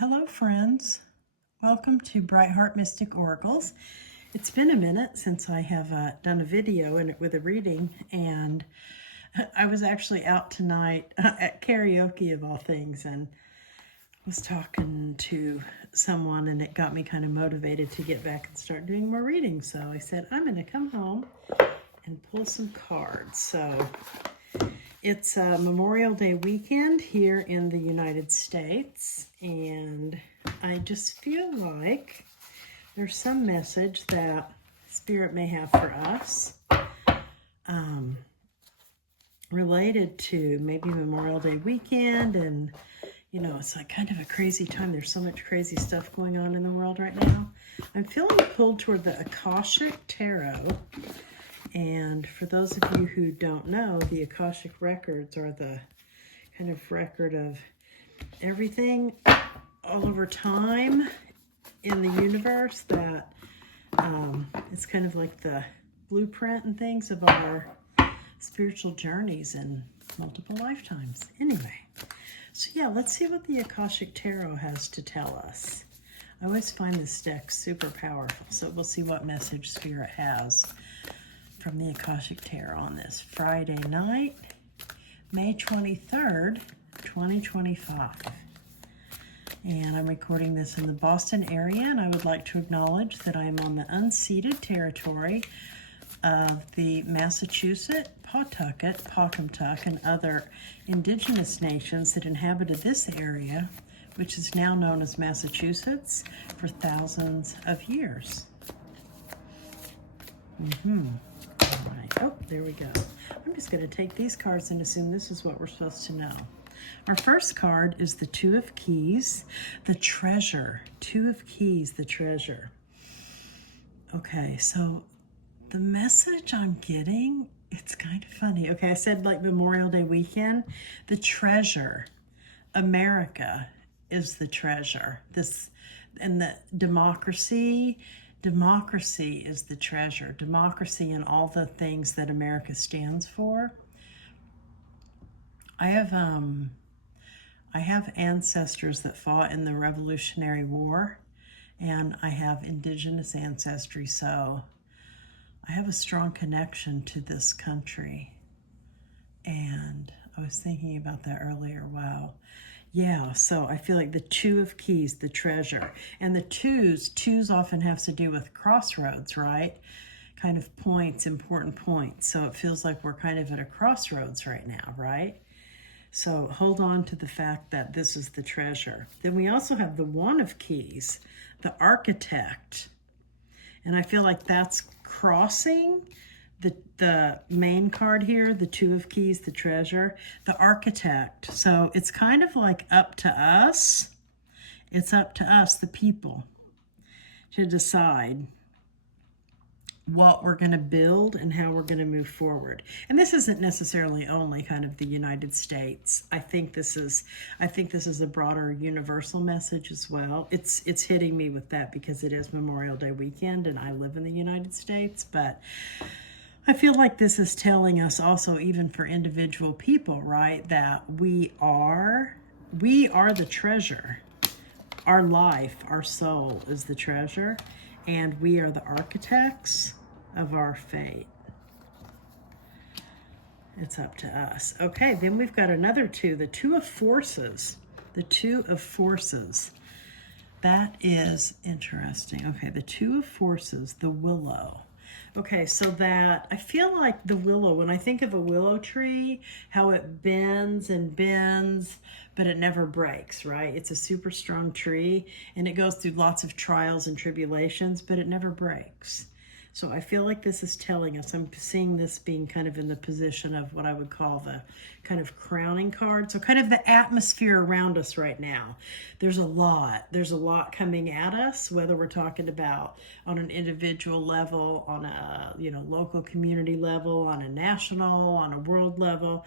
Hello friends, welcome to Brightheart Mystic Oracles. It's been a minute since I have done a video with a reading, and I was actually out tonight at karaoke of all things, and was talking to someone, and it got me kind of motivated to get back and start doing more readings. So I said I'm going to come home and pull some cards. So it's Memorial Day weekend here in the United States, and I just feel like there's some message that Spirit may have for us related to maybe Memorial Day weekend. And you know, it's like kind of a crazy time. There's so much crazy stuff going on in the world right now. I'm feeling pulled toward the Akashic Tarot. And for those of you who don't know, the Akashic records are the kind of record of everything all over time in the universe that it's kind of like the blueprint and things of our spiritual journeys in multiple lifetimes. Anyway, so yeah, let's see what the Akashic Tarot has to tell us. I always find this deck super powerful, so we'll see what message Spirit has from the Akashic Tarot on this Friday night, May 23rd, 2025. And I'm recording this in the Boston area, and I would like to acknowledge that I am on the unceded territory of the Massachusetts, Pawtucket, Pocumtuck, and other indigenous nations that inhabited this area, which is now known as Massachusetts, for thousands of years. All right. Oh, there we go. I'm just going to take these cards and assume this is what we're supposed to know. Our first card is the Two of Keys, the Treasure. Two of Keys, the Treasure. Okay, so the message I'm getting, it's kind of funny. Okay, I said like Memorial Day weekend. The treasure. America is the treasure. And the democracy is the treasure. Democracy and all the things that America stands for. I have ancestors that fought in the Revolutionary War, and I have indigenous ancestry, so I have a strong connection to this country. And I was thinking about that earlier. Wow. Yeah, so I feel like the Two of Keys, the treasure. And the twos often have to do with crossroads, right? Kind of points, important points. So it feels like we're kind of at a crossroads right now, right? So hold on to the fact that this is the treasure. Then we also have the One of Keys, the Architect. And I feel like that's crossing the main card here, the Two of Keys, the Treasure, the Architect. So it's kind of like up to us. It's up to us, the people, to decide what we're going to build and how we're going to move forward. And this isn't necessarily only kind of the United States. I think this is a broader universal message as well. It's hitting me with that because it is Memorial Day weekend and I live in the United States, but I feel like this is telling us also, even for individual people, right, that we are the treasure. Our life, our soul is the treasure, and we are the architects of our fate. It's up to us. Okay, then we've got another two, the Two of Forces. The Two of Forces. That is interesting. Okay, the Two of Forces, the Willow. Okay, so that, I feel like the willow, when I think of a willow tree, how it bends and bends, but it never breaks, right? It's a super strong tree, and it goes through lots of trials and tribulations, but it never breaks. So I feel like this is telling us, I'm seeing this being kind of in the position of what I would call the kind of crowning card. So kind of the atmosphere around us right now. There's a lot coming at us, whether we're talking about on an individual level, on a local community level, on a national, on a world level.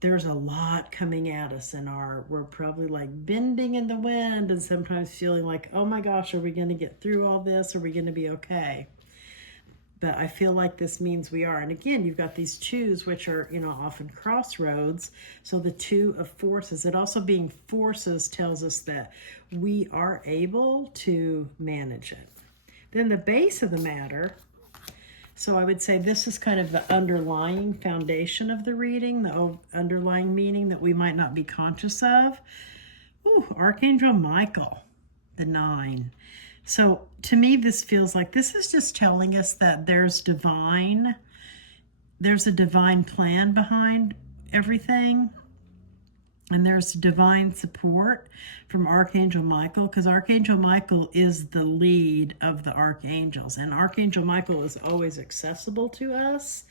There's a lot coming at us, and we're probably like bending in the wind and sometimes feeling like, oh my gosh, are we going to get through all this? Are we going to be okay? but I feel like this means we are. And again, you've got these twos, which are, you know, often crossroads. So the two of forces, it also being forces tells us that we are able to manage it. Then the base of the matter, so I would say this is kind of the underlying foundation of the reading, the underlying meaning that we might not be conscious of. Ooh, Archangel Michael, the 9. So to me, this feels like this is just telling us that there's a divine plan behind everything. And there's divine support from Archangel Michael, because Archangel Michael is the lead of the archangels. And Archangel Michael is always accessible to us,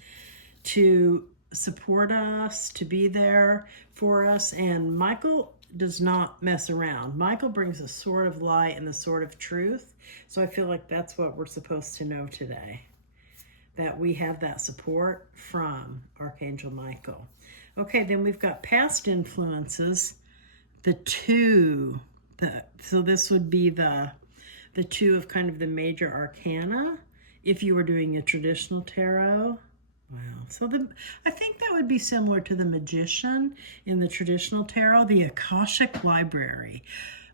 to support us, to be there for us. And Michael does not mess around. Michael brings a sword of light and the sword of truth. So I feel like that's what we're supposed to know today, that we have that support from Archangel Michael. Okay, then we've got past influences, the 2. So this would be the 2 of kind of the major arcana if you were doing a traditional tarot. Wow. So I think that would be similar to the magician in the traditional tarot, the Akashic library.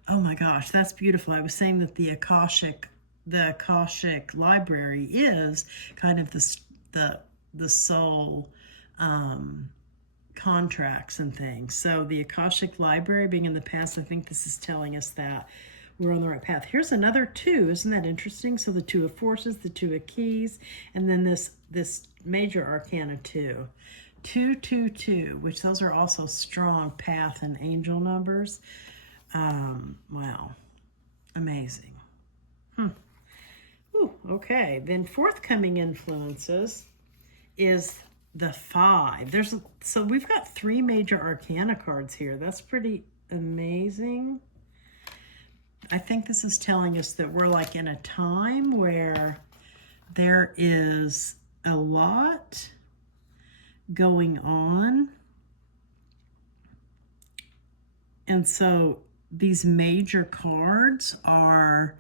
Oh my gosh, that's beautiful. I was saying that the Akashic library is kind of the soul contracts and things. So the Akashic library being in the past, I think this is telling us that we're on the right path. Here's another 2. Isn't that interesting? So the 2 of forces, the 2 of keys, and then this major arcana 2. 222, which those are also strong path and angel numbers. Wow. Amazing. Ooh, okay. Then forthcoming influences is the 5. So we've got 3 major arcana cards here. That's pretty amazing. I think this is telling us that we're like in a time where there is a lot going on. And so these major cards are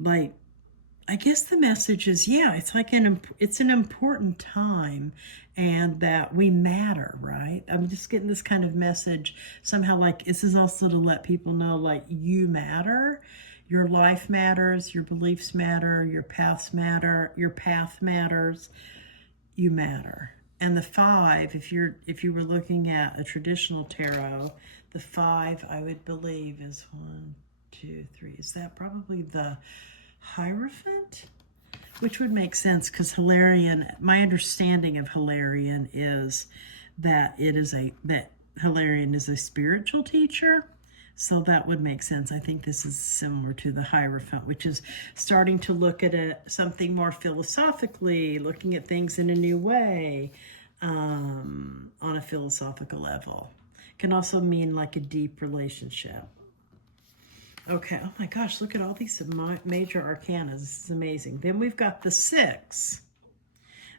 like, I guess the message is, yeah, it's like it's an important time, and that we matter, right? I'm just getting this kind of message somehow, like this is also to let people know, like, you matter, your life matters, your beliefs matter, your paths matter, your path matters, you matter. And the 5, if you were looking at a traditional tarot, the 5 I would believe is 1, 2, 3. Is that probably the Hierophant? Which would make sense, because Hilarion, my understanding of Hilarion is that Hilarion is a spiritual teacher. So that would make sense. I think this is similar to the Hierophant, which is starting to look at something more philosophically, looking at things in a new way, on a philosophical level. Can also mean like a deep relationship. Okay, oh my gosh, look at all these major arcana. This is amazing. Then we've got the 6,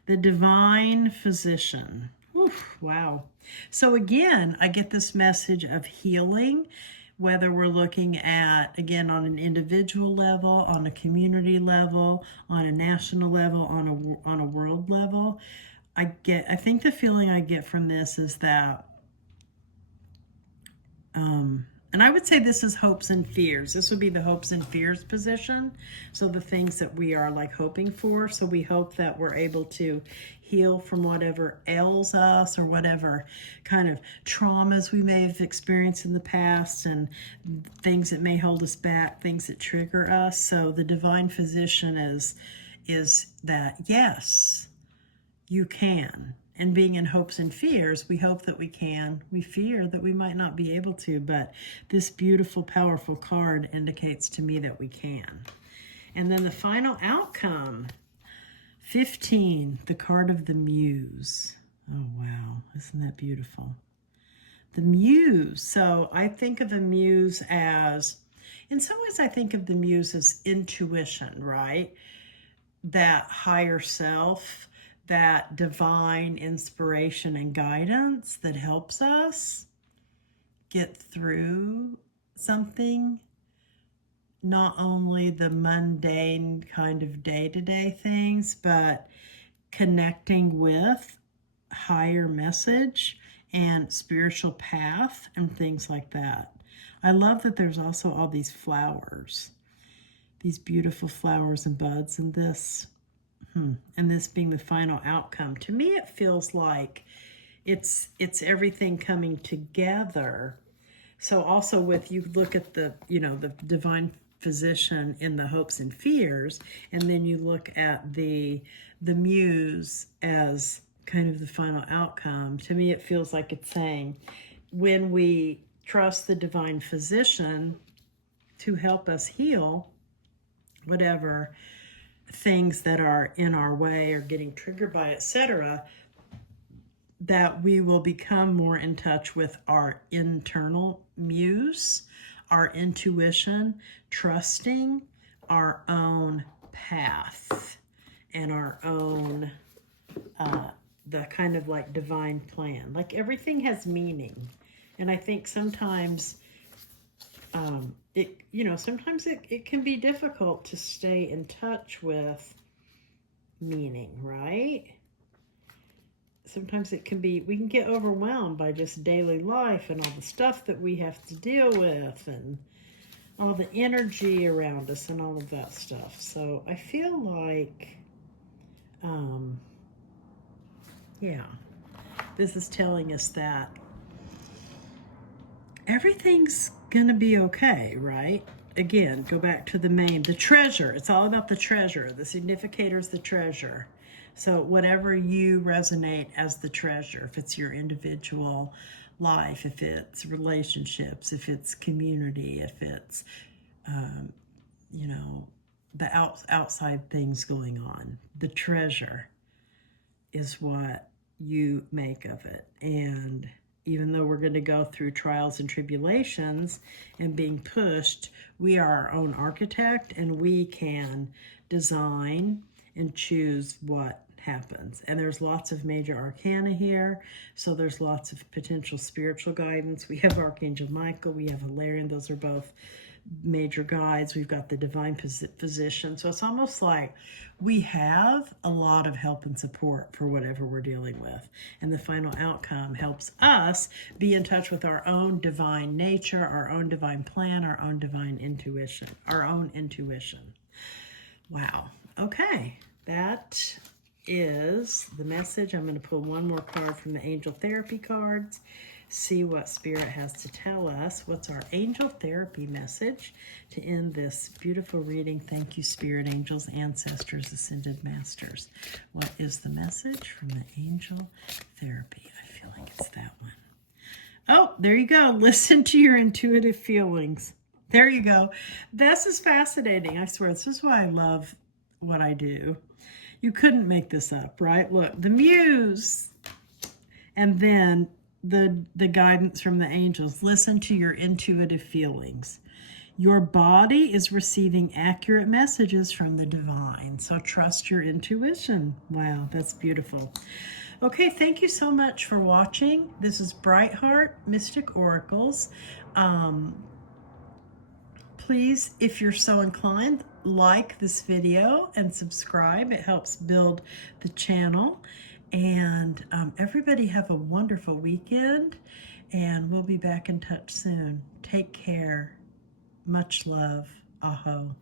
the divine physician. Oof, wow. So again, I get this message of healing, whether we're looking at, again, on an individual level, on a community level, on a national level, on a world level. I think the feeling I get from this is that, and I would say this is hopes and fears. This would be the hopes and fears position. So the things that we are like hoping for. So we hope that we're able to heal from whatever ails us, or whatever kind of traumas we may have experienced in the past, and things that may hold us back, things that trigger us. So the divine physician is that, yes, you can. And being in hopes and fears, we hope that we can. We fear that we might not be able to, but this beautiful, powerful card indicates to me that we can. And then the final outcome, 15, the card of the muse. Oh, wow. Isn't that beautiful? The muse. So I think of the muse as, in some ways, I think of the muse as intuition, right? That higher self, that divine inspiration and guidance that helps us get through something not only the mundane kind of day-to-day things, but connecting with higher message and spiritual path and things like that. I love that there's also all these flowers, these beautiful flowers and buds, and this being the final outcome. To me, it feels like it's everything coming together. So also with, you look at the, the divine physician in the hopes and fears, and then you look at the muse as kind of the final outcome. To me, it feels like it's saying, when we trust the divine physician to help us heal whatever things that are in our way or getting triggered by, etc., that we will become more in touch with our internal muse, our intuition, trusting our own path and our own, the kind of like divine plan. Like everything has meaning. And I think sometimes, it can be difficult to stay in touch with meaning, right? Sometimes we can get overwhelmed by just daily life and all the stuff that we have to deal with and all the energy around us and all of that stuff. So I feel like, this is telling us that everything's gonna be okay, right? Again, go back to the treasure. It's all about the treasure. The significator is the treasure. So whatever you resonate as the treasure, if it's your individual life, if it's relationships, if it's community, if it's, the outside things going on, the treasure is what you make of it. And even though we're going to go through trials and tribulations and being pushed, we are our own architect, and we can design and choose what happens. And there's lots of major arcana here, so there's lots of potential spiritual guidance. We have Archangel Michael, we have Hilarion, those are both major guides. We've got the divine physician. So it's almost like we have a lot of help and support for whatever we're dealing with. And the final outcome helps us be in touch with our own divine nature, our own divine plan, our own divine intuition, our own intuition. Wow. Okay. That is the message. I'm going to pull one more card from the Angel Therapy cards. See what Spirit has to tell us. What's our angel therapy message to end this beautiful reading? Thank you, Spirit, angels, ancestors, ascended masters. What is the message from the angel therapy? I feel like it's that one. Oh, there you go. Listen to your intuitive feelings. There you go. This is fascinating. I swear, this is why I love what I do. You couldn't make this up, right? Look, the muse, and then the guidance from the angels. Listen to your intuitive feelings. Your body is receiving accurate messages from the divine, so trust your intuition. Wow, that's beautiful. Okay, thank you so much for watching. This is Brightheart Mystic Oracles. Please, if you're so inclined, like this video and subscribe. It helps build the channel. And everybody have a wonderful weekend, and we'll be back in touch soon. Take care. Much love. Aho.